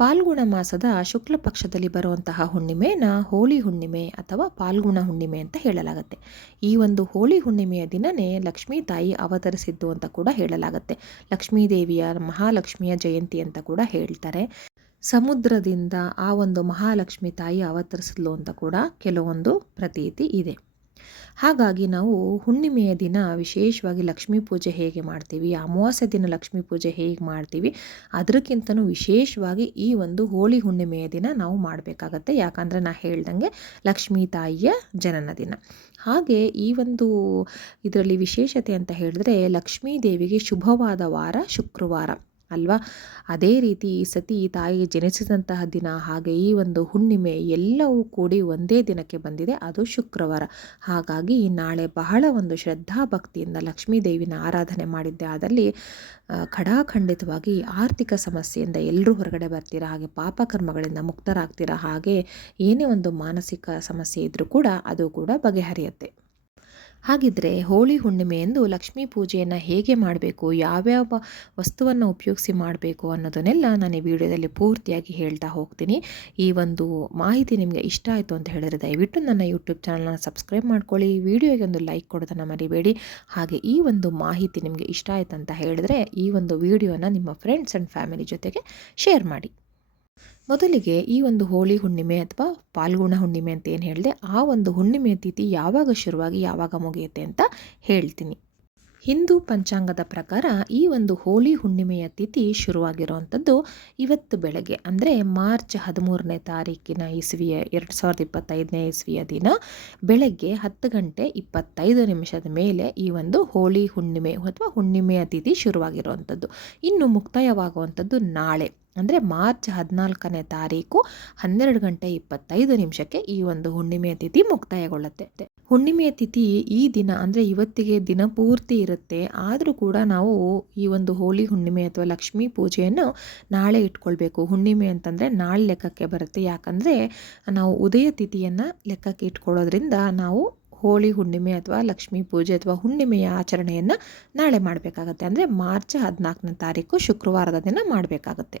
ಪಾಲ್ಗುಣ ಮಾಸದ ಶುಕ್ಲ ಪಕ್ಷದಲ್ಲಿ ಬರುವಂತಹ ಹುಣ್ಣಿಮೆನ ಹೋಳಿ ಹುಣ್ಣಿಮೆ ಅಥವಾ ಪಾಲ್ಗುಣ ಹುಣ್ಣಿಮೆ ಅಂತ ಹೇಳಲಾಗುತ್ತೆ. ಈ ಒಂದು ಹೋಳಿ ಹುಣ್ಣಿಮೆಯ ದಿನನೇ ಲಕ್ಷ್ಮೀ ತಾಯಿ ಅವತರಿಸಿದ್ದು ಅಂತ ಕೂಡ ಹೇಳಲಾಗುತ್ತೆ. ಲಕ್ಷ್ಮೀ ದೇವಿಯ ಮಹಾಲಕ್ಷ್ಮಿಯ ಜಯಂತಿ ಅಂತ ಕೂಡ ಹೇಳ್ತಾರೆ. ಸಮುದ್ರದಿಂದ ಆ ಒಂದು ಮಹಾಲಕ್ಷ್ಮಿ ತಾಯಿ ಅವತರಿಸಿದ್ಲು ಅಂತ ಕೂಡ ಕೆಲವೊಂದು ಪ್ರತೀತಿ ಇದೆ. ಹಾಗಾಗಿ ನಾವು ಹುಣ್ಣಿಮೆಯ ದಿನ ವಿಶೇಷವಾಗಿ ಲಕ್ಷ್ಮೀ ಪೂಜೆ ಹೇಗೆ ಮಾಡ್ತೀವಿ, ಅಮಾವಾಸ್ಯ ದಿನ ಲಕ್ಷ್ಮೀ ಪೂಜೆ ಹೇಗೆ ಮಾಡ್ತೀವಿ ಅದಕ್ಕಿಂತನೂ ವಿಶೇಷವಾಗಿ ಈ ಒಂದು ಹೋಳಿ ಹುಣ್ಣಿಮೆಯ ದಿನ ನಾವು ಮಾಡಬೇಕಾಗತ್ತೆ. ಯಾಕಂದರೆ ನಾ ಹೇಳ್ದಂಗೆ ಲಕ್ಷ್ಮೀ ತಾಯಿಯ ಜನನ ದಿನ. ಹಾಗೆ ಈ ಒಂದು ಇದರಲ್ಲಿ ವಿಶೇಷತೆ ಅಂತ ಹೇಳಿದ್ರೆ ಲಕ್ಷ್ಮೀ ದೇವಿಗೆ ಶುಭವಾದ ವಾರ ಶುಕ್ರವಾರ. ಅಲ್ವಾ? ಅದೇ ರೀತಿ ಈ ಸತಿ ತಾಯಿ ಜನಿಸಿದಂತಹ ದಿನ ಹಾಗೆ ಈ ಒಂದು ಹುಣ್ಣಿಮೆ ಎಲ್ಲವೂ ಕೂಡಿ ಒಂದೇ ದಿನಕ್ಕೆ ಬಂದಿದೆ, ಅದು ಶುಕ್ರವಾರ. ಹಾಗಾಗಿ ನಾಳೆ ಬಹಳ ಒಂದು ಶ್ರದ್ಧಾ ಭಕ್ತಿಯಿಂದ ಲಕ್ಷ್ಮೀ ದೇವಿನ ಆರಾಧನೆ ಮಾಡಿದ್ದೆ. ಆದಲ್ಲಿ ಖಡಾಖಂಡಿತವಾಗಿ ಆರ್ಥಿಕ ಸಮಸ್ಯೆಯಿಂದ ಎಲ್ಲರೂ ಹೊರಗಡೆ ಬರ್ತೀರಾ, ಹಾಗೆ ಪಾಪಕರ್ಮಗಳಿಂದ ಮುಕ್ತರಾಗ್ತೀರಾ, ಹಾಗೆ ಏನೇ ಒಂದು ಮಾನಸಿಕ ಸಮಸ್ಯೆ ಇದ್ದರೂ ಕೂಡ ಅದು ಕೂಡ ಬಗೆಹರಿಯುತ್ತೆ. ಹಾಗಿದ್ರೆ ಹೋಳಿ ಹುಣ್ಣಿಮೆಯಂದು ಲಕ್ಷ್ಮೀ ಪೂಜೆಯನ್ನು ಹೇಗೆ ಮಾಡಬೇಕು, ಯಾವ್ಯಾವ ವಸ್ತುವನ್ನು ಉಪಯೋಗಿಸಿ ಮಾಡಬೇಕು ಅನ್ನೋದನ್ನೆಲ್ಲ ನಾನು ಈ ವಿಡಿಯೋದಲ್ಲಿ ಪೂರ್ತಿಯಾಗಿ ಹೇಳ್ತಾ ಹೋಗ್ತೀನಿ. ಈ ಒಂದು ಮಾಹಿತಿ ನಿಮಗೆ ಇಷ್ಟ ಆಯಿತು ಅಂತ ಹೇಳಿದ್ರೆ ದಯವಿಟ್ಟು ನನ್ನ ಯೂಟ್ಯೂಬ್ ಚಾನಲ್ನ ಸಬ್ಸ್ಕ್ರೈಬ್ ಮಾಡ್ಕೊಳ್ಳಿ, ವಿಡಿಯೋಗೆ ಒಂದು ಲೈಕ್ ಕೊಡೋದನ್ನು ಮರಿಬೇಡಿ. ಹಾಗೆ ಈ ಒಂದು ಮಾಹಿತಿ ನಿಮಗೆ ಇಷ್ಟ ಆಯಿತು ಅಂತ ಹೇಳಿದ್ರೆ ಈ ಒಂದು ವಿಡಿಯೋನ ನಿಮ್ಮ ಫ್ರೆಂಡ್ಸ್ ಆ್ಯಂಡ್ ಫ್ಯಾಮಿಲಿ ಜೊತೆಗೆ ಶೇರ್ ಮಾಡಿ. ಮೊದಲಿಗೆ ಈ ಒಂದು ಹೋಳಿ ಹುಣ್ಣಿಮೆ ಅಥವಾ ಪಾಲ್ಗುಣ ಹುಣ್ಣಿಮೆ ಅಂತ ಏನು ಹೇಳಿದೆ, ಆ ಒಂದು ಹುಣ್ಣಿಮೆಯ ತಿಥಿ ಯಾವಾಗ ಶುರುವಾಗಿ ಯಾವಾಗ ಮುಗಿಯುತ್ತೆ ಅಂತ ಹೇಳ್ತೀನಿ. ಹಿಂದೂ ಪಂಚಾಂಗದ ಪ್ರಕಾರ ಈ ಒಂದು ಹೋಳಿ ಹುಣ್ಣಿಮೆಯ ತಿಥಿ ಶುರುವಾಗಿರುವಂಥದ್ದು ಇವತ್ತು ಬೆಳಗ್ಗೆ, ಅಂದರೆ ಮಾರ್ಚ್ ಹದಿಮೂರನೇ ತಾರೀಕಿನ ಇಸ್ವಿಯ, ಎರಡು ಸಾವಿರದ ಇಪ್ಪತ್ತೈದನೇ ಇಸ್ವಿಯ ದಿನ ಬೆಳಗ್ಗೆ ಹತ್ತು ಗಂಟೆ ಇಪ್ಪತ್ತೈದು ನಿಮಿಷದ ಮೇಲೆ ಈ ಒಂದು ಹೋಳಿ ಹುಣ್ಣಿಮೆ ಅಥವಾ ಹುಣ್ಣಿಮೆಯ ತಿಥಿ ಶುರುವಾಗಿರುವಂಥದ್ದು. ಇನ್ನು ಮುಕ್ತಾಯವಾಗುವಂಥದ್ದು ನಾಳೆ. ಅಂದರೆ ಮಾರ್ಚ್ ಹದಿನಾಲ್ಕನೇ ತಾರೀಕು ಹನ್ನೆರಡು ಗಂಟೆ ಇಪ್ಪತ್ತೈದು ನಿಮಿಷಕ್ಕೆ ಈ ಒಂದು ಹುಣ್ಣಿಮೆಯ ತಿಥಿ ಮುಕ್ತಾಯಗೊಳ್ಳುತ್ತೆ. ಹುಣ್ಣಿಮೆಯ ತಿಥಿ ಈ ದಿನ ಅಂದರೆ ಇವತ್ತಿಗೆ ದಿನ ಪೂರ್ತಿ ಇರುತ್ತೆ. ಆದರೂ ಕೂಡ ನಾವು ಈ ಒಂದು ಹೋಳಿ ಹುಣ್ಣಿಮೆ ಅಥವಾ ಲಕ್ಷ್ಮೀ ಪೂಜೆಯನ್ನು ನಾಳೆ ಇಟ್ಕೊಳ್ಬೇಕು. ಹುಣ್ಣಿಮೆ ಅಂತಂದರೆ ನಾಳೆ ಲೆಕ್ಕಕ್ಕೆ ಬರುತ್ತೆ. ಯಾಕಂದರೆ ನಾವು ಉದಯ ತಿಥಿಯನ್ನು ಲೆಕ್ಕಕ್ಕೆ ಇಟ್ಕೊಳ್ಳೋದ್ರಿಂದ ನಾವು ಹೋಳಿ ಹುಣ್ಣಿಮೆ ಅಥವಾ ಲಕ್ಷ್ಮೀ ಪೂಜೆ ಅಥವಾ ಹುಣ್ಣಿಮೆಯ ಆಚರಣೆಯನ್ನು ನಾಳೆ ಮಾಡಬೇಕಾಗತ್ತೆ. ಅಂದರೆ ಮಾರ್ಚ್ ಹದಿನಾಲ್ಕನೇ ತಾರೀಕು ಶುಕ್ರವಾರದ ದಿನ ಮಾಡಬೇಕಾಗತ್ತೆ.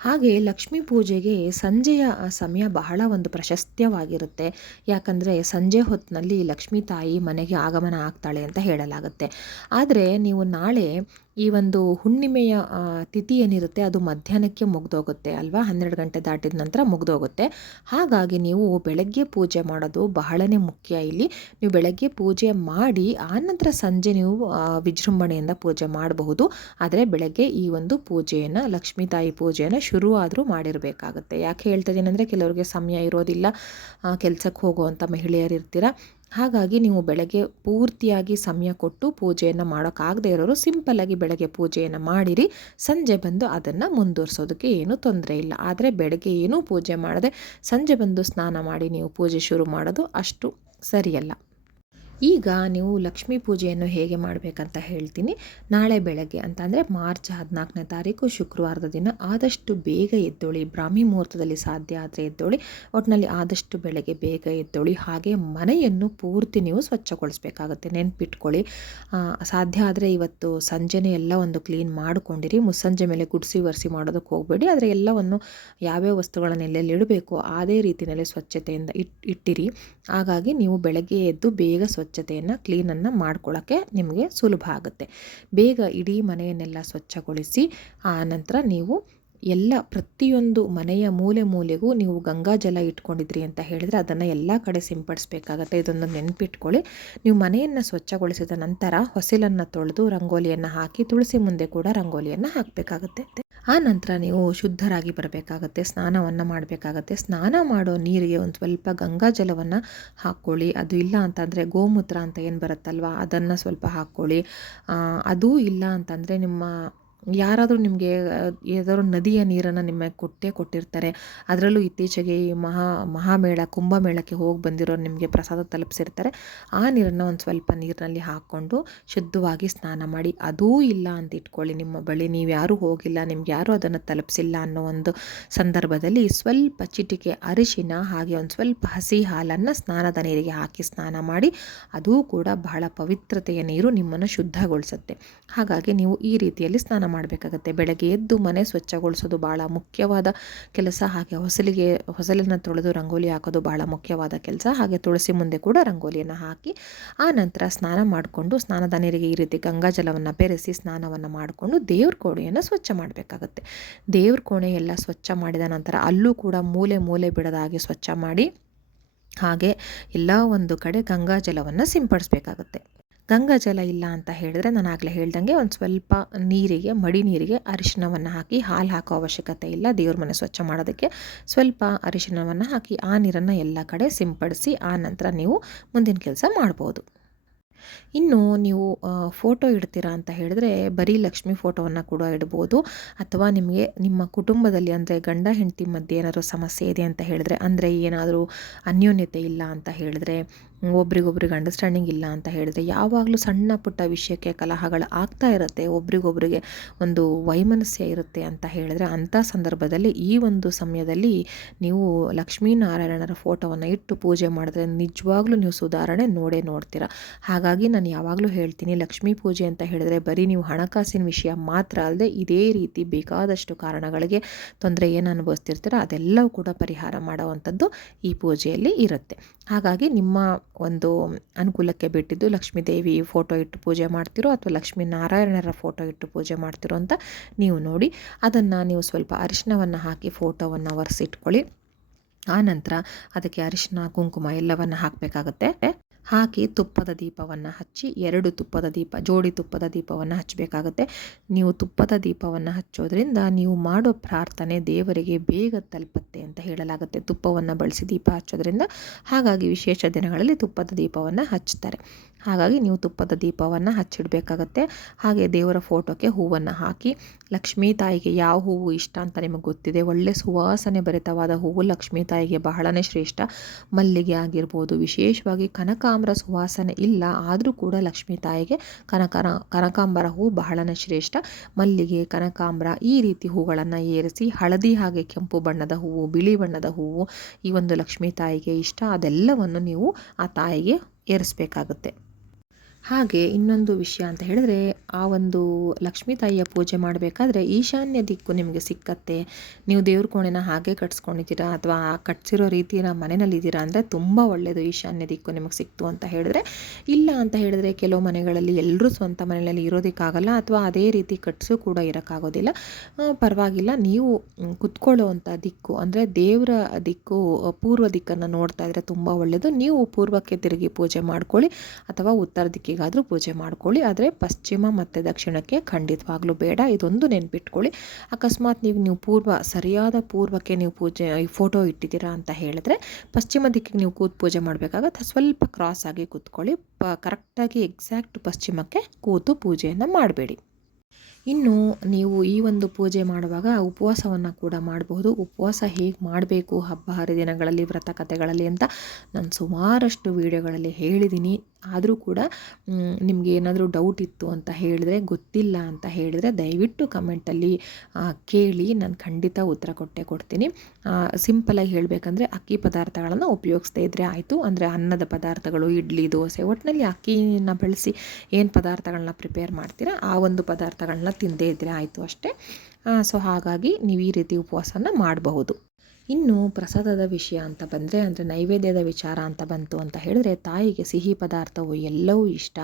ಹಾಗೆ ಲಕ್ಷ್ಮೀ ಪೂಜೆಗೆ ಸಂಜೆಯ ಸಮಯ ಬಹಳ ಒಂದು ಪ್ರಶಸ್ತ್ಯವಾಗಿರುತ್ತೆ. ಯಾಕಂದರೆ ಸಂಜೆ ಹೊತ್ತಿನಲ್ಲಿ ಲಕ್ಷ್ಮೀ ತಾಯಿ ಮನೆಗೆ ಆಗಮನ ಆಗ್ತಾಳೆ ಅಂತ ಹೇಳಲಾಗುತ್ತೆ. ಆದರೆ ನೀವು ನಾಳೆ ಈ ಒಂದು ಹುಣ್ಣಿಮೆಯ ತಿಥಿ ಏನಿರುತ್ತೆ ಅದು ಮಧ್ಯಾಹ್ನಕ್ಕೆ ಮುಗ್ದೋಗುತ್ತೆ ಅಲ್ವಾ? ಹನ್ನೆರಡು ಗಂಟೆ ದಾಟಿದ ನಂತರ ಮುಗ್ದೋಗುತ್ತೆ. ಹಾಗಾಗಿ ನೀವು ಬೆಳಗ್ಗೆ ಪೂಜೆ ಮಾಡೋದು ಬಹಳನೇ ಮುಖ್ಯ ಇಲ್ಲಿ. ನೀವು ಬೆಳಗ್ಗೆ ಪೂಜೆ ಮಾಡಿ ಆನಂತರ ಸಂಜೆ ನೀವು ವಿಜೃಂಭಣೆಯಿಂದ ಪೂಜೆ ಮಾಡಬಹುದು. ಆದರೆ ಬೆಳಗ್ಗೆ ಈ ಒಂದು ಪೂಜೆಯನ್ನು, ಲಕ್ಷ್ಮೀ ತಾಯಿ ಪೂಜೆಯನ್ನು ಶುರು ಆದರೂ ಮಾಡಿರಬೇಕಾಗುತ್ತೆ. ಯಾಕೆ ಹೇಳ್ತಾ ಇದ್ದೀನಿ ಅಂದರೆ ಕೆಲವರಿಗೆ ಸಮಯ ಇರೋದಿಲ್ಲ ಕೆಲಸಕ್ಕೆ ಹೋಗುವಂಥ ಮಹಿಳೆಯರು ಇರ್ತೀರ ಹಾಗಾಗಿ ನೀವು ಬೆಳಗ್ಗೆ ಪೂರ್ತಿಯಾಗಿ ಸಮಯ ಕೊಟ್ಟು ಪೂಜೆಯನ್ನು ಮಾಡೋಕ್ಕಾಗದೇ ಇರೋರು ಸಿಂಪಲ್ಲಾಗಿ ಬೆಳಗ್ಗೆ ಪೂಜೆಯನ್ನು ಮಾಡಿರಿ, ಸಂಜೆ ಬಂದು ಅದನ್ನು ಮುಂದುವರ್ಸೋದಕ್ಕೆ ಏನೂ ತೊಂದರೆ ಇಲ್ಲ. ಆದರೆ ಬೆಳಗ್ಗೆ ಏನೂ ಪೂಜೆ ಮಾಡದೆ ಸಂಜೆ ಬಂದು ಸ್ನಾನ ಮಾಡಿ ನೀವು ಪೂಜೆ ಶುರು ಮಾಡೋದು ಅಷ್ಟು ಸರಿಯಲ್ಲ. ಈಗ ನೀವು ಲಕ್ಷ್ಮೀ ಪೂಜೆಯನ್ನು ಹೇಗೆ ಮಾಡಬೇಕಂತ ಹೇಳ್ತೀನಿ. ನಾಳೆ ಬೆಳಗ್ಗೆ ಅಂತಂದರೆ ಮಾರ್ಚ್ ಹದಿನಾಲ್ಕನೇ ತಾರೀಕು ಶುಕ್ರವಾರದ ದಿನ ಆದಷ್ಟು ಬೇಗ ಎದ್ದೋಳಿ. ಬ್ರಾಹ್ಮಿ ಮುಹೂರ್ತದಲ್ಲಿ ಸಾಧ್ಯ ಆದರೆ ಎದ್ದೋಳಿ. ಒಟ್ಟಿನಲ್ಲಿ ಆದಷ್ಟು ಬೆಳಗ್ಗೆ ಬೇಗ ಎದ್ದೋಳಿ. ಹಾಗೆ ಮನೆಯನ್ನು ಪೂರ್ತಿ ನೀವು ಸ್ವಚ್ಛಗೊಳಿಸಬೇಕಾಗುತ್ತೆ. ನೆನ್ಪಿಟ್ಕೊಳ್ಳಿ. ಸಾಧ್ಯ ಆದರೆ ಇವತ್ತು ಸಂಜೆನೇ ಎಲ್ಲ ಒಂದು ಕ್ಲೀನ್ ಮಾಡಿಕೊಂಡಿರಿ. ಮುಸ್ಸಂಜೆ ಮೇಲೆ ಗುಡಿಸಿ ಒರೆಸಿ ಮಾಡೋದಕ್ಕೆ ಹೋಗಬೇಡಿ. ಆದರೆ ಎಲ್ಲವನ್ನು ಯಾವ್ಯಾವ ವಸ್ತುಗಳನ್ನು ಎಲ್ಲೆಲ್ಲಿ ಇಡಬೇಕು ಅದೇ ರೀತಿಯಲ್ಲಿ ಸ್ವಚ್ಛತೆಯಿಂದ ಇಟ್, ಇಟ್ಟಿರಿ. ಹಾಗಾಗಿ ನೀವು ಬೆಳಗ್ಗೆ ಎದ್ದು ಬೇಗ ಸ್ವಚ್ಛ ಸ್ವಚ್ಛತೆಯನ್ನು ಕ್ಲೀನನ್ನು ಮಾಡ್ಕೊಳ್ಳೋಕ್ಕೆ ನಿಮಗೆ ಸುಲಭ ಆಗುತ್ತೆ. ಬೇಗ ಇಡೀ ಮನೆಯನ್ನೆಲ್ಲ ಸ್ವಚ್ಛಗೊಳಿಸಿ ಆ ನಂತರ ನೀವು ಎಲ್ಲ ಪ್ರತಿಯೊಂದು ಮನೆಯ ಮೂಲೆ ಮೂಲೆಗೂ ನೀವು ಗಂಗಾ ಜಲ ಇಟ್ಕೊಂಡಿದ್ರಿ ಅಂತ ಹೇಳಿದರೆ ಅದನ್ನು ಎಲ್ಲ ಕಡೆ ಸಿಂಪಡಿಸ್ಬೇಕಾಗತ್ತೆ. ಇದೊಂದು ನೆನಪಿಟ್ಕೊಳ್ಳಿ. ನೀವು ಮನೆಯನ್ನು ಸ್ವಚ್ಛಗೊಳಿಸಿದ ನಂತರ ಹೊಸಲನ್ನು ತೊಳೆದು ರಂಗೋಲಿಯನ್ನು ಹಾಕಿ ತುಳಸಿ ಮುಂದೆ ಕೂಡ ರಂಗೋಲಿಯನ್ನು ಹಾಕಬೇಕಾಗತ್ತೆ. ಆ ನಂತರ ನೀವು ಶುದ್ಧರಾಗಿ ಬರಬೇಕಾಗತ್ತೆ, ಸ್ನಾನವನ್ನು ಮಾಡಬೇಕಾಗತ್ತೆ. ಸ್ನಾನ ಮಾಡೋ ನೀರಿಗೆ ಒಂದು ಸ್ವಲ್ಪ ಗಂಗಾ ಜಲವನ್ನು ಹಾಕ್ಕೊಳ್ಳಿ ಅದು ಇಲ್ಲ ಅಂತಂದರೆ ಗೋಮೂತ್ರ ಅಂತ ಏನು ಬರುತ್ತಲ್ವ, ಅದನ್ನು ಸ್ವಲ್ಪ ಹಾಕ್ಕೊಳ್ಳಿ ಅದೂ ಇಲ್ಲ ಅಂತಂದರೆ ನಿಮ್ಮ ಯಾರಾದರೂ ನಿಮಗೆ ಯಾವ್ದಾದ್ರು ನದಿಯ ನೀರನ್ನು ನಿಮಗೆ ಕೊಟ್ಟೇ ಕೊಟ್ಟಿರ್ತಾರೆ. ಅದರಲ್ಲೂ ಇತ್ತೀಚೆಗೆ ಈ ಮಹಾ, ಮಹಾಮೇಳ, ಕುಂಭಮೇಳಕ್ಕೆ ಹೋಗಿ ಬಂದಿರೋರು ನಿಮಗೆ ಪ್ರಸಾದ ತಲುಪಿಸಿರ್ತಾರೆ. ಆ ನೀರನ್ನು ಒಂದು ಸ್ವಲ್ಪ ನೀರಿನಲ್ಲಿ ಹಾಕ್ಕೊಂಡು ಶುದ್ಧವಾಗಿ ಸ್ನಾನ ಮಾಡಿ, ಅದೂ ಇಲ್ಲ ಅಂತ ಇಟ್ಕೊಳ್ಳಿ ನಿಮ್ಮ ಬಳಿ ನೀವು ಯಾರೂ ಹೋಗಿಲ್ಲ, ನಿಮ್ಗೆ ಯಾರೂ ಅದನ್ನು ತಲುಪಿಸಿಲ್ಲ ಅನ್ನೋ ಒಂದು ಸಂದರ್ಭದಲ್ಲಿ ಸ್ವಲ್ಪ ಚಿಟಿಕೆ ಅರಿಶಿನ, ಹಾಗೆ ಒಂದು ಸ್ವಲ್ಪ ಹಸಿ ಹಾಲನ್ನು ಸ್ನಾನದ ನೀರಿಗೆ ಹಾಕಿ ಸ್ನಾನ ಮಾಡಿ, ಅದೂ ಕೂಡ ಬಹಳ ಪವಿತ್ರತೆಯ ನೀರು ನಿಮ್ಮನ್ನು ಶುದ್ಧಗೊಳಿಸುತ್ತೆ. ಹಾಗಾಗಿ ನೀವು ಈ ರೀತಿಯಲ್ಲಿ ಸ್ನಾನ ಮಾಡಬೇಕಾಗತ್ತೆ. ಬೆಳಗ್ಗೆ ಎದ್ದು ಮನೆ ಸ್ವಚ್ಛಗೊಳಿಸೋದು ಭಾಳ ಮುಖ್ಯವಾದ ಕೆಲಸ. ಹಾಗೆ ಹೊಸಲಿಗೆ, ಹೊಸಲನ್ನು ತೊಳೆದು ರಂಗೋಲಿ ಹಾಕೋದು ಭಾಳ ಮುಖ್ಯವಾದ ಕೆಲಸ. ಹಾಗೆ ತುಳಸಿ ಮುಂದೆ ಕೂಡ ರಂಗೋಲಿಯನ್ನು ಹಾಕಿ, ಆ ನಂತರ ಸ್ನಾನ ಮಾಡಿಕೊಂಡು ಸ್ನಾನದ ನೀರಿಗೆ ಈ ರೀತಿ ಗಂಗಾಜಲವನ್ನು ಬೆರೆಸಿ ಸ್ನಾನವನ್ನು ಮಾಡಿಕೊಂಡು ದೇವ್ರ ಕೋಣೆಯನ್ನು ಸ್ವಚ್ಛ ಮಾಡಬೇಕಾಗತ್ತೆ. ದೇವ್ರ ಕೋಣೆ ಎಲ್ಲ ಸ್ವಚ್ಛ ಮಾಡಿದ ನಂತರ ಅಲ್ಲೂ ಕೂಡ ಮೂಲೆ ಮೂಲೆ ಬಿಡದ ಹಾಗೆ ಸ್ವಚ್ಛ ಮಾಡಿ, ಹಾಗೆ ಎಲ್ಲ ಒಂದು ಕಡೆ ಗಂಗಾ ಜಲವನ್ನು ಸಿಂಪಡಿಸ್ಬೇಕಾಗತ್ತೆ. ಗಂಗಾ ಜಲ ಇಲ್ಲ ಅಂತ ಹೇಳಿದ್ರೆ ನಾನು ಆಗಲೇ ಹೇಳ್ದಂಗೆ ಒಂದು ಸ್ವಲ್ಪ ನೀರಿಗೆ, ಮಡಿ ನೀರಿಗೆ ಅರಿಶಿನವನ್ನು ಹಾಕಿ, ಹಾಲು ಹಾಕೋ ಅವಶ್ಯಕತೆ ಇಲ್ಲ. ದೇವ್ರ ಮನೆ ಸ್ವಚ್ಛ ಮಾಡೋದಕ್ಕೆ ಸ್ವಲ್ಪ ಅರಿಶಿನವನ್ನು ಹಾಕಿ, ಆ ನೀರನ್ನು ಎಲ್ಲ ಕಡೆ ಸಿಂಪಡಿಸಿ, ಆ ನಂತರ ನೀವು ಮುಂದಿನ ಕೆಲಸ ಮಾಡ್ಬೋದು. ಇನ್ನು ನೀವು ಫೋಟೋ ಇಡ್ತೀರಾ ಅಂತ ಹೇಳಿದ್ರೆ ಬರೀ ಲಕ್ಷ್ಮಿ ಫೋಟೋವನ್ನು ಕೂಡ ಇಡ್ಬೋದು. ಅಥವಾ ನಿಮಗೆ ನಿಮ್ಮ ಕುಟುಂಬದಲ್ಲಿ ಅಂದರೆ ಗಂಡ ಹೆಂಡತಿ ಮಧ್ಯೆ ಏನಾದರೂ ಸಮಸ್ಯೆ ಇದೆ ಅಂತ ಹೇಳಿದ್ರೆ, ಅಂದರೆ ಏನಾದರೂ ಅನ್ಯೋನ್ಯತೆ ಇಲ್ಲ ಅಂತ ಹೇಳಿದ್ರೆ ಒಬ್ರಿಗೊಬ್ರಿಗೆ ಅಂಡರ್ಸ್ಟ್ಯಾಂಡಿಂಗ್ ಇಲ್ಲ ಅಂತ ಹೇಳಿದ್ರೆ ಯಾವಾಗಲೂ ಸಣ್ಣ ಪುಟ್ಟ ವಿಷಯಕ್ಕೆ ಕಲಹಗಳು ಆಗ್ತಾ ಇರುತ್ತೆ, ಒಬ್ರಿಗೊಬ್ರಿಗೆ ಒಂದು ವೈಮನಸ್ಯ ಇರುತ್ತೆ ಅಂತ ಹೇಳಿದ್ರೆ ಅಂಥ ಸಂದರ್ಭದಲ್ಲಿ ಈ ಒಂದು ಸಮಯದಲ್ಲಿ ನೀವು ಲಕ್ಷ್ಮೀನಾರಾಯಣರ ಫೋಟೋವನ್ನು ಇಟ್ಟು ಪೂಜೆ ಮಾಡಿದ್ರೆ ನಿಜವಾಗ್ಲೂ ನೀವು ಸುಧಾರಣೆ ನೋಡೇ ನೋಡ್ತೀರಾ. ಹಾಗಾಗಿ ನಾನು ಯಾವಾಗಲೂ ಹೇಳ್ತೀನಿ ಲಕ್ಷ್ಮೀ ಪೂಜೆ ಅಂತ ಹೇಳಿದ್ರೆ ಬರೀ ನೀವು ಹಣಕಾಸಿನ ವಿಷಯ ಮಾತ್ರ ಅಲ್ಲದೆ ಇದೇ ರೀತಿ ಬೇಕಾದಷ್ಟು ಕಾರಣಗಳಿಗೆ ತೊಂದರೆ ಏನು ಅನುಭವಿಸ್ತಿರ್ತೀರೋ ಅದೆಲ್ಲವೂ ಕೂಡ ಪರಿಹಾರ ಮಾಡುವಂಥದ್ದು ಈ ಪೂಜೆಯಲ್ಲಿ ಇರುತ್ತೆ. ಹಾಗಾಗಿ ನಿಮ್ಮ ಒಂದು ಅನುಕೂಲಕ್ಕೆ ಬಿಟ್ಟಿದ್ದು ಲಕ್ಷ್ಮೀದೇವಿ ಫೋಟೋ ಇಟ್ಟು ಪೂಜೆ ಮಾಡ್ತಿರೋ ಅಥವಾ ಲಕ್ಷ್ಮೀ ನಾರಾಯಣರ ಫೋಟೋ ಇಟ್ಟು ಪೂಜೆ ಮಾಡ್ತಿರೋ ಅಂತ ನೀವು ನೋಡಿ. ಅದನ್ನು ನೀವು ಸ್ವಲ್ಪ ಅರಿಶಿನವನ್ನು ಹಾಕಿ ಫೋಟೋವನ್ನು ಒರೆಸಿಟ್ಕೊಳ್ಳಿ. ಆ ನಂತರ ಅದಕ್ಕೆ ಅರಿಶಿನ ಕುಂಕುಮ ಎಲ್ಲವನ್ನು ಹಾಕಬೇಕಾಗತ್ತೆ. ಹಾಕಿ ತುಪ್ಪದ ದೀಪವನ್ನು ಹಚ್ಚಿ, ಎರಡು ತುಪ್ಪದ ದೀಪ, ಜೋಡಿ ತುಪ್ಪದ ದೀಪವನ್ನು ಹಚ್ಚಬೇಕಾಗುತ್ತೆ. ನೀವು ತುಪ್ಪದ ದೀಪವನ್ನು ಹಚ್ಚೋದ್ರಿಂದ ನೀವು ಮಾಡೋ ಪ್ರಾರ್ಥನೆ ದೇವರಿಗೆ ಬೇಗ ತಲುಪತ್ತೆ ಅಂತ ಹೇಳಲಾಗುತ್ತೆ. ತುಪ್ಪವನ್ನು ಬಳಸಿ ದೀಪ ಹಚ್ಚೋದ್ರಿಂದ ಹಾಗಾಗಿ ವಿಶೇಷ ದಿನಗಳಲ್ಲಿ ತುಪ್ಪದ ದೀಪವನ್ನು ಹಚ್ತಾರೆ ಹಾಗಾಗಿ ನೀವು ತುಪ್ಪದ ದೀಪವನ್ನು ಹಚ್ಚಿಡಬೇಕಾಗತ್ತೆ. ಹಾಗೆ ದೇವರ ಫೋಟೋಕ್ಕೆ ಹೂವನ್ನು ಹಾಕಿ, ಲಕ್ಷ್ಮೀ ತಾಯಿಗೆ ಯಾವ ಹೂವು ಇಷ್ಟ ಅಂತ ನಿಮಗೆ ಗೊತ್ತಿದೆ, ಒಳ್ಳೆ ಸುವಾಸನೆ ಭರಿತವಾದ ಹೂವು ಲಕ್ಷ್ಮೀ ತಾಯಿಗೆ ಬಹಳನೇ ಶ್ರೇಷ್ಠ. ಮಲ್ಲಿಗೆ ಆಗಿರ್ಬೋದು, ವಿಶೇಷವಾಗಿ ಕನಕಾಂಬರ ಸುವಾಸನೆ ಇಲ್ಲ, ಆದರೂ ಕೂಡ ಲಕ್ಷ್ಮೀ ತಾಯಿಗೆ ಕನಕನ, ಕನಕಾಂಬರ ಹೂವು ಬಹಳನೇ ಶ್ರೇಷ್ಠ. ಮಲ್ಲಿಗೆ, ಕನಕಾಂಬರ ಈ ರೀತಿ ಹೂಗಳನ್ನು ಏರಿಸಿ, ಹಳದಿ ಹಾಗೆ ಕೆಂಪು ಬಣ್ಣದ ಹೂವು, ಬಿಳಿ ಬಣ್ಣದ ಹೂವು, ಈ ಒಂದು ಲಕ್ಷ್ಮೀ ತಾಯಿಗೆ ಇಷ್ಟ, ಅದೆಲ್ಲವನ್ನು ನೀವು ಆ ತಾಯಿಗೆ ಏರಿಸಬೇಕಾಗುತ್ತೆ. ಹಾಗೆ ಇನ್ನೊಂದು ವಿಷಯ ಅಂತ ಹೇಳಿದ್ರೆ, ಆ ಒಂದು ಲಕ್ಷ್ಮೀ ತಾಯಿಯ ಪೂಜೆ ಮಾಡಬೇಕಾದ್ರೆ ಈಶಾನ್ಯ ದಿಕ್ಕು ನಿಮಗೆ ಸಿಕ್ಕತ್ತೆ. ನೀವು ದೇವ್ರ ಕೋಣೆನ ಹಾಗೆ ಕಟ್ಸ್ಕೊಂಡಿದ್ದೀರಾ ಅಥವಾ ಕಟ್ಸಿರೋ ರೀತಿಯ ಮನೆಯಲ್ಲಿದ್ದೀರಾ ಅಂದರೆ ತುಂಬ ಒಳ್ಳೆಯದು ಈಶಾನ್ಯ ದಿಕ್ಕು ನಿಮಗೆ ಸಿಕ್ತು ಅಂತ ಹೇಳಿದ್ರೆ. ಇಲ್ಲ ಅಂತ ಹೇಳಿದ್ರೆ ಕೆಲವು ಮನೆಗಳಲ್ಲಿ ಎಲ್ಲರೂ ಸ್ವಂತ ಮನೆಯಲ್ಲಿ ಇರೋದಕ್ಕಾಗಲ್ಲ ಅಥವಾ ಅದೇ ರೀತಿ ಕಟ್ಸು ಕೂಡ ಇರೋಕ್ಕಾಗೋದಿಲ್ಲ. ಪರವಾಗಿಲ್ಲ. ನೀವು ಕುತ್ಕೊಳ್ಳುವಂಥ ದಿಕ್ಕು ಅಂದರೆ ದೇವರ ದಿಕ್ಕು, ಪೂರ್ವ ದಿಕ್ಕನ್ನು ನೋಡ್ತಾ ಇದ್ರೆ ತುಂಬ ಒಳ್ಳೆಯದು ನೀವು ಪೂರ್ವಕ್ಕೆ ತಿರುಗಿ ಪೂಜೆ ಮಾಡ್ಕೊಳ್ಳಿ ಅಥವಾ ಉತ್ತರ ದಿಕ್ಕಿಗೆ ದಿಕ್ಕಿಗಾದರೂ ಪೂಜೆ ಮಾಡ್ಕೊಳ್ಳಿ. ಆದರೆ ಪಶ್ಚಿಮ ಮತ್ತು ದಕ್ಷಿಣಕ್ಕೆ ಖಂಡಿತವಾಗ್ಲೂ ಬೇಡ. ಇದೊಂದು ನೆನ್ಪಿಟ್ಕೊಳ್ಳಿ. ಅಕಸ್ಮಾತ್ ನೀವು ನೀವು ಪೂರ್ವ, ಸರಿಯಾದ ಪೂರ್ವಕ್ಕೆ ನೀವು ಪೂಜೆ, ಈ ಫೋಟೋ ಇಟ್ಟಿದ್ದೀರಾ ಅಂತ ಹೇಳಿದ್ರೆ ಪಶ್ಚಿಮ ದಿಕ್ಕಿಗೆ ನೀವು ಕೂತು ಪೂಜೆ ಮಾಡಬೇಕಾಗತ್ತೆ. ಸ್ವಲ್ಪ ಕ್ರಾಸ್ ಆಗಿ ಕೂತ್ಕೊಳ್ಳಿ. ಪ ಕರೆಕ್ಟಾಗಿ ಎಕ್ಸಾಕ್ಟ್ ಪಶ್ಚಿಮಕ್ಕೆ ಕೂತು ಪೂಜೆಯನ್ನು ಮಾಡಬೇಡಿ. ಇನ್ನು ನೀವು ಈ ಒಂದು ಪೂಜೆ ಮಾಡುವಾಗ ಉಪವಾಸವನ್ನು ಕೂಡ ಮಾಡಬಹುದು. ಉಪವಾಸ ಹೇಗೆ ಮಾಡಬೇಕು? ಹಬ್ಬ ಹರಿದಿನಗಳಲ್ಲಿ, ವ್ರತ ಕಥೆಗಳಲ್ಲಿ ಅಂತ ನಾನು ಸುಮಾರಷ್ಟು ವಿಡಿಯೋಗಳಲ್ಲಿ ಹೇಳಿದ್ದೀನಿ. ಆದರೂ ಕೂಡ ನಿಮಗೆ ಏನಾದರೂ ಡೌಟ್ ಇತ್ತು ಅಂತ ಹೇಳಿದ್ರೆ, ಗೊತ್ತಿಲ್ಲ ಅಂತ ಹೇಳಿದರೆ ದಯವಿಟ್ಟು ಕಮೆಂಟಲ್ಲಿ ಕೇಳಿ, ನಾನು ಖಂಡಿತ ಉತ್ತರ ಕೊಟ್ಟೆ ಕೊಡ್ತೀನಿ. ಸಿಂಪಲಾಗಿ ಹೇಳಬೇಕಂದ್ರೆ ಅಕ್ಕಿ ಪದಾರ್ಥಗಳನ್ನು ಉಪಯೋಗಿಸ್ತಾ ಇದ್ದರೆ ಆಯಿತು. ಅಂದರೆ ಅನ್ನದ ಪದಾರ್ಥಗಳು, ಇಡ್ಲಿ, ದೋಸೆ ಒಟ್ಟಿನಲ್ಲಿ ಅಕ್ಕಿನ ಬಳಸಿ ಏನು ಪದಾರ್ಥಗಳನ್ನ ಪ್ರಿಪೇರ್ ಮಾಡ್ತೀರಾ, ಆ ಒಂದು ಪದಾರ್ಥಗಳನ್ನ ತಿಂದೇ ಇದ್ದರೆ ಆಯಿತು ಅಷ್ಟೇ. ಸೊ ಹಾಗಾಗಿ ನೀವು ಈ ರೀತಿ ಉಪವಾಸನ ಮಾಡಬಹುದು. ಇನ್ನು ಪ್ರಸಾದದ ವಿಷಯ ಅಂತ ಬಂದರೆ, ಅಂದರೆ ನೈವೇದ್ಯದ ವಿಚಾರ ಅಂತ ಬಂತು ಅಂತ ಹೇಳಿದ್ರೆ, ತಾಯಿಗೆ ಸಿಹಿ ಪದಾರ್ಥವು ಎಲ್ಲವೂ ಇಷ್ಟ.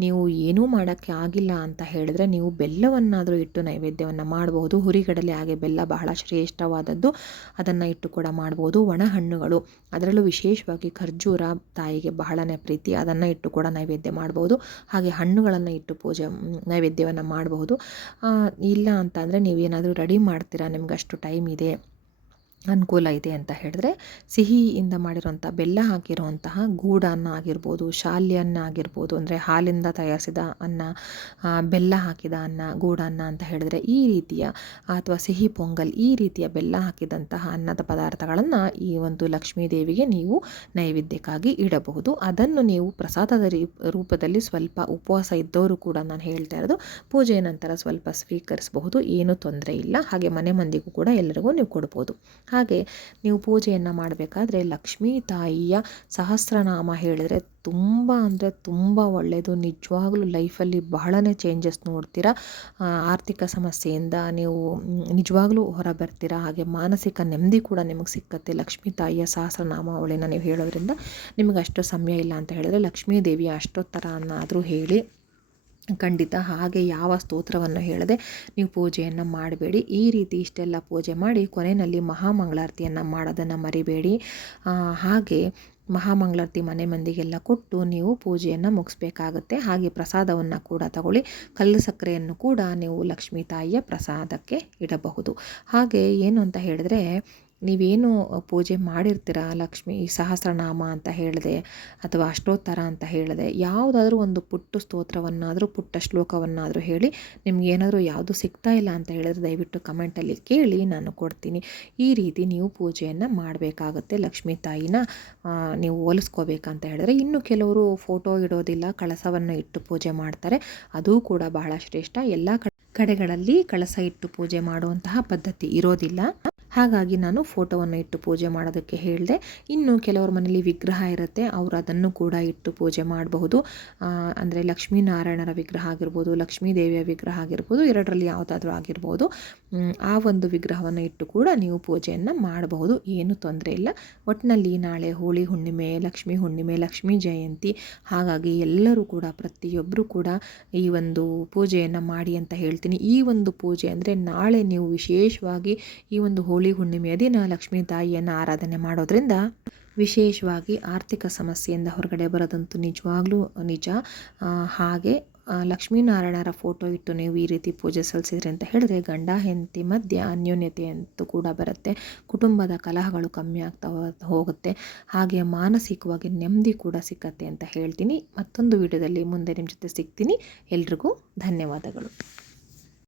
ನೀವು ಏನೂ ಮಾಡೋಕ್ಕೆ ಆಗಿಲ್ಲ ಅಂತ ಹೇಳಿದ್ರೆ, ನೀವು ಬೆಲ್ಲವನ್ನಾದರೂ ಇಟ್ಟು ನೈವೇದ್ಯವನ್ನು ಮಾಡಬಹುದು ಹುರಿಗಡಲೆ ಹಾಗೆ ಬೆಲ್ಲ ಬಹಳ ಶ್ರೇಷ್ಠವಾದದ್ದು. ಅದನ್ನು ಇಟ್ಟು ಕೂಡ ಮಾಡ್ಬೋದು. ಒಣ ಹಣ್ಣುಗಳು ಅದರಲ್ಲೂ ವಿಶೇಷವಾಗಿ ಖರ್ಜೂರ ತಾಯಿಗೆ ಬಹಳನೇ ಪ್ರೀತಿ. ಅದನ್ನು ಇಟ್ಟು ಕೂಡ ನೈವೇದ್ಯ ಮಾಡ್ಬೋದು. ಹಾಗೆ ಹಣ್ಣುಗಳನ್ನು ಇಟ್ಟು ಪೂಜೆ ನೈವೇದ್ಯವನ್ನು ಮಾಡಬಹುದು ಇಲ್ಲ ಅಂತಂದರೆ ನೀವೇನಾದರೂ ರೆಡಿ ಮಾಡ್ತೀರಾ? ನಿಮ್ಗೆ ಅಷ್ಟು ಟೈಮ್ ಇದೆ. ಅನುಕೂಲ ಇದೆ ಅಂತ ಹೇಳಿದ್ರೆ, ಸಿಹಿಯಿಂದ ಮಾಡಿರುವಂಥ ಬೆಲ್ಲ ಹಾಕಿರುವಂತಹ ಗೂಡನ್ನ ಆಗಿರ್ಬೋದು ಶಾಲ್ಯನ್ನ ಆಗಿರ್ಬೋದು, ಅಂದರೆ ಹಾಲಿಂದ ತಯಾರಿಸಿದ ಅನ್ನ ಬೆಲ್ಲ ಹಾಕಿದ ಅನ್ನ ಗೂಡನ್ನ ಅಂತ ಹೇಳಿದ್ರೆ ಈ ರೀತಿಯ ಅಥವಾ ಸಿಹಿ ಪೊಂಗಲ್ ಈ ರೀತಿಯ ಬೆಲ್ಲ ಹಾಕಿದಂತಹ ಅನ್ನದ ಪದಾರ್ಥಗಳನ್ನು ಈ ಒಂದು ಲಕ್ಷ್ಮೀ ದೇವಿಗೆ ನೀವು ನೈವೇದ್ಯಕ್ಕಾಗಿ ಇಡಬಹುದು. ಅದನ್ನು ನೀವು ಪ್ರಸಾದದ ರೂಪದಲ್ಲಿ ಸ್ವಲ್ಪ ಉಪವಾಸ ಇದ್ದವರು ಕೂಡ ನಾನು ಹೇಳ್ತಾ ಇರೋದು, ಪೂಜೆಯ ನಂತರ ಸ್ವಲ್ಪ ಸ್ವೀಕರಿಸಬಹುದು, ಏನೂ ತೊಂದರೆ ಇಲ್ಲ. ಹಾಗೆ ಮನೆ ಮಂದಿಗೂ ಕೂಡ ಎಲ್ಲರಿಗೂ ನೀವು ಕೊಡ್ಬೋದು. ಹಾಗೆ ನೀವು ಪೂಜೆಯನ್ನು ಮಾಡಬೇಕಾದ್ರೆ ಲಕ್ಷ್ಮೀ ತಾಯಿಯ ಸಹಸ್ರನಾಮ ಹೇಳಿದರೆ ತುಂಬ ಅಂದರೆ ತುಂಬ ಒಳ್ಳೆಯದು ನಿಜವಾಗ್ಲೂ ಲೈಫಲ್ಲಿ ಬಹಳನೇ ಚೇಂಜಸ್ ನೋಡ್ತೀರಾ. ಆರ್ಥಿಕ ಸಮಸ್ಯೆಯಿಂದ ನೀವು ನಿಜವಾಗ್ಲೂ ಹೊರ ಬರ್ತೀರಾ ಹಾಗೆ ಮಾನಸಿಕ ನೆಮ್ಮದಿ ಕೂಡ ನಿಮಗೆ ಸಿಕ್ಕತ್ತೆ. ಲಕ್ಷ್ಮೀ ತಾಯಿಯ ಸಹಸ್ರನಾಮ ಸಹಸ್ರನಾಮಾವಳಿನ ನೀವು ಹೇಳೋದ್ರಿಂದ ನಿಮಗೆ ಅಷ್ಟು ಸಮಯ ಇಲ್ಲ ಅಂತ ಹೇಳಿದ್ರೆ ಲಕ್ಷ್ಮೀ ದೇವಿಯ ಅಷ್ಟೋತ್ತರನ್ನಾದರೂ ಹೇಳಿ ಖಂಡಿತ ಹಾಗೆ ಯಾವ ಸ್ತೋತ್ರವನ್ನು ಹೇಳದೆ ನೀವು ಪೂಜೆಯನ್ನು ಮಾಡಬೇಡಿ. ಈ ರೀತಿ ಇಷ್ಟೆಲ್ಲ ಪೂಜೆ ಮಾಡಿ ಕೊನೆಯಲ್ಲಿ ಮಹಾಮಂಗಳಾರತಿಯನ್ನು ಮಾಡೋದನ್ನು ಮರಿಬೇಡಿ. ಹಾಗೆ ಮಹಾಮಂಗಳಾರತಿ ಮನೆ ಮಂದಿಗೆಲ್ಲ ಕೊಟ್ಟು ನೀವು ಪೂಜೆಯನ್ನು ಮುಗಿಸ್ಬೇಕಾಗುತ್ತೆ. ಹಾಗೆ ಪ್ರಸಾದವನ್ನು ಕೂಡ ತಗೊಳ್ಳಿ. ಕಲ್ಲು ಸಕ್ಕರೆಯನ್ನು ಕೂಡ ನೀವು ಲಕ್ಷ್ಮೀ ತಾಯಿಯ ಪ್ರಸಾದಕ್ಕೆ ಇಡಬಹುದು. ಹಾಗೆ ಏನು ಅಂತ ಹೇಳಿದ್ರೆ ನೀವೇನು ಪೂಜೆ ಮಾಡಿರ್ತೀರ ಲಕ್ಷ್ಮಿ ಸಹಸ್ರನಾಮ ಅಂತ ಹೇಳಿದೆ ಅಥವಾ ಅಷ್ಟೋತ್ತರ ಅಂತ ಹೇಳಿದೆ, ಯಾವುದಾದ್ರೂ ಒಂದು ಪುಟ್ಟ ಸ್ತೋತ್ರವನ್ನಾದರೂ, ಪುಟ್ಟ ಶ್ಲೋಕವನ್ನಾದರೂ ಹೇಳಿ ನಿಮ್ಗೆ ಏನಾದರೂ ಯಾವುದು ಸಿಗ್ತಾ ಇಲ್ಲ ಅಂತ ಹೇಳಿದ್ರೆ ದಯವಿಟ್ಟು ಕಮೆಂಟಲ್ಲಿ ಕೇಳಿ, ನಾನು ಕೊಡ್ತೀನಿ. ಈ ರೀತಿ ನೀವು ಪೂಜೆಯನ್ನು ಮಾಡಬೇಕಾಗುತ್ತೆ ಲಕ್ಷ್ಮೀ ತಾಯಿನ ನೀವು ಹೋಲಿಸ್ಕೋಬೇಕಂತ ಹೇಳಿದ್ರೆ. ಇನ್ನು ಕೆಲವರು ಫೋಟೋ ಇಡೋದಿಲ್ಲ, ಕಳಸವನ್ನು ಇಟ್ಟು ಪೂಜೆ ಮಾಡ್ತಾರೆ. ಅದು ಕೂಡ ಬಹಳ ಶ್ರೇಷ್ಠ. ಎಲ್ಲ ಕಡೆಗಳಲ್ಲಿ ಕಳಸ ಇಟ್ಟು ಪೂಜೆ ಮಾಡುವಂತಹ ಪದ್ಧತಿ ಇರೋದಿಲ್ಲ. ಹಾಗಾಗಿ ನಾನು ಫೋಟೋವನ್ನು ಇಟ್ಟು ಪೂಜೆ ಮಾಡೋದಕ್ಕೆ ಹೇಳಿದೆ. ಇನ್ನು ಕೆಲವರ ಮನೆಯಲ್ಲಿ ವಿಗ್ರಹ ಇರುತ್ತೆ, ಅವರು ಅದನ್ನು ಕೂಡ ಇಟ್ಟು ಪೂಜೆ ಮಾಡಬಹುದು. ಅಂದರೆ ಲಕ್ಷ್ಮೀನಾರಾಯಣರ ವಿಗ್ರಹ ಆಗಿರ್ಬೋದು ಲಕ್ಷ್ಮೀ ದೇವಿಯ ವಿಗ್ರಹ ಆಗಿರ್ಬೋದು, ಎರಡರಲ್ಲಿ ಯಾವುದಾದ್ರೂ ಆಗಿರ್ಬೋದು. ಆ ಒಂದು ವಿಗ್ರಹವನ್ನು ಇಟ್ಟು ಕೂಡ ನೀವು ಪೂಜೆಯನ್ನು ಮಾಡಬಹುದು. ಏನು ತೊಂದರೆ ಇಲ್ಲ. ಒಟ್ಟಿನಲ್ಲಿ ನಾಳೆ ಹೋಳಿ ಹುಣ್ಣಿಮೆ, ಲಕ್ಷ್ಮೀ ಹುಣ್ಣಿಮೆ, ಲಕ್ಷ್ಮೀ ಜಯಂತಿ, ಹಾಗಾಗಿ ಎಲ್ಲರೂ ಕೂಡ ಪ್ರತಿಯೊಬ್ಬರು ಕೂಡ ಈ ಒಂದು ಪೂಜೆಯನ್ನು ಮಾಡಿ ಅಂತ ಹೇಳ್ತೀನಿ. ಈ ಒಂದು ಪೂಜೆ ಅಂದರೆ ನಾಳೆ ನೀವು ವಿಶೇಷವಾಗಿ ಈ ಒಂದು ಹೋಳಿ ಹೋಳಿ ಹುಣ್ಣಿಮೆಯ ದಿನ ಲಕ್ಷ್ಮೀ ತಾಯಿಯನ್ನು ಆರಾಧನೆ ಮಾಡೋದ್ರಿಂದ ವಿಶೇಷವಾಗಿ ಆರ್ಥಿಕ ಸಮಸ್ಯೆಯಿಂದ ಹೊರಗಡೆ ಬರೋದಂತೂ ನಿಜವಾಗ್ಲೂ ನಿಜ. ಹಾಗೆ ಲಕ್ಷ್ಮೀನಾರಾಯಣರ ಫೋಟೋ ಇಟ್ಟು ನೀವು ಈ ರೀತಿ ಪೂಜೆ ಸಲ್ಲಿಸಿದ್ರಿ ಅಂತ ಹೇಳಿದ್ರೆ ಗಂಡ, ಹೆಂಡತಿ ಮಧ್ಯೆ ಅನ್ಯೋನ್ಯತೆ ಅಂತೂ ಕೂಡ ಬರುತ್ತೆ. ಕುಟುಂಬದ ಕಲಹಗಳು ಕಮ್ಮಿ ಆಗ್ತಾ ಹೋಗುತ್ತೆ. ಹಾಗೆ ಮಾನಸಿಕವಾಗಿ ನೆಮ್ಮದಿ ಕೂಡ ಸಿಕ್ಕತ್ತೆ ಅಂತ ಹೇಳ್ತೀನಿ. ಮತ್ತೊಂದು ವಿಡಿಯೋದಲ್ಲಿ ಮುಂದೆ ನಿಮ್ಮ ಜೊತೆ ಸಿಗ್ತೀನಿ. ಎಲ್ರಿಗೂ ಧನ್ಯವಾದಗಳು.